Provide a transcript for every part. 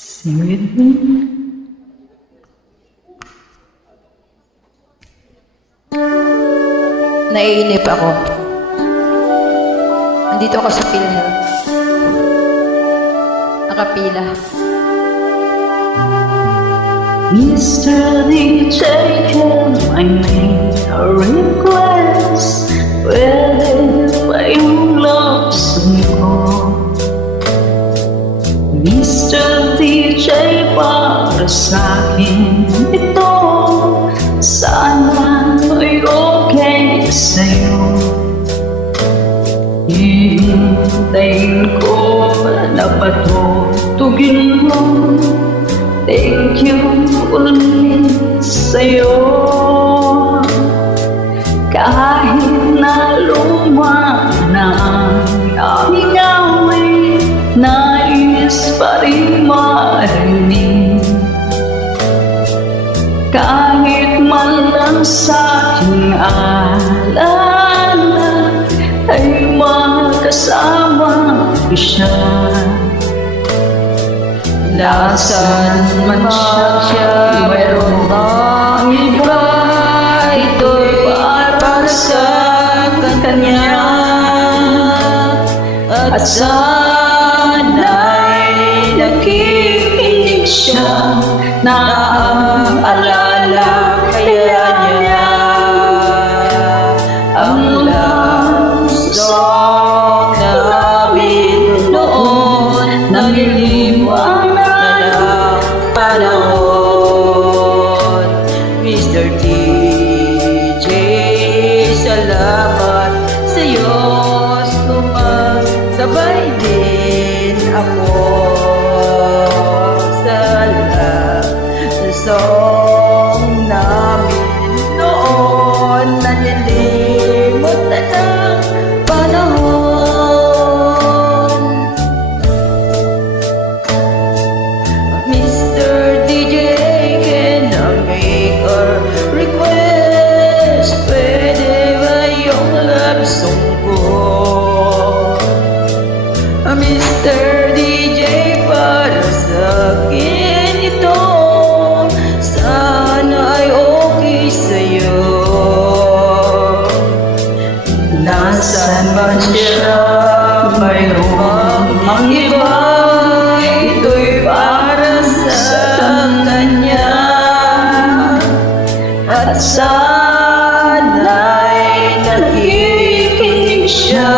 Sing with me. Naiinip ako. Andito ako sa PhilHealth. Nakapila. Mr. DJ, can I make a request? Pwede ba yung love song ko? Mr. DJ, para sa'kin ito. Sana ay okay sa'yo. Hihintayin ko na patutugin mo. Thank you ulit sa'yo. Kahit na luma na ang aming away, nais pa rin marinig. Kahit man lang sa aking alala, ay makasama ko siya. Nasaan man siya, mayroon bang iba? Ito'y para sa kanya. At sana'y nakikinig siya, naaalala kaya niya ang love song namin noon. Naliliwanag panahon. Mr. DJ, salamat sa'yo. Sumasabay din ako sa song namin noon. Nalilimot na ng panahon. Mr. DJ, can I make a request? Pwede ba yung love song ko? Mr. DJ, para sa'kin ito. Sana ay okay sa'yo. Nasaan man siya, mayroon mang iba. Ito'y para sa kanya. At sana'y nakikinig siya,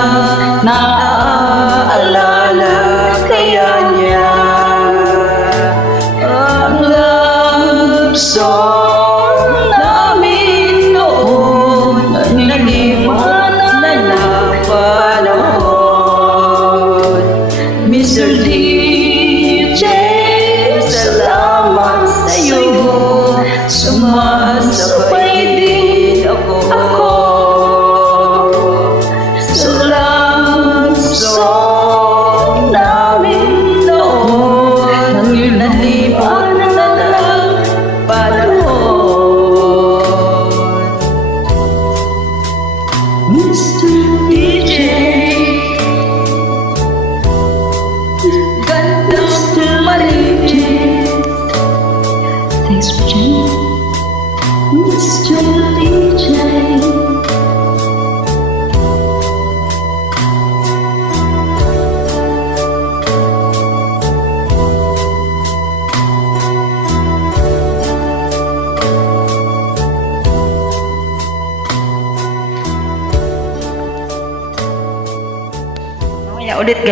naaalala kaya niya ang love song namin noon. Naliwanag na ng panahon. Mr. DJ, salamat sa'yo. Sumasabay din ako sa love song namin noon. Naliwanag na ng panahon. Mr. DJ, Gandang malimit. thanks for joining. Mr. DJ. Mamaya ulit.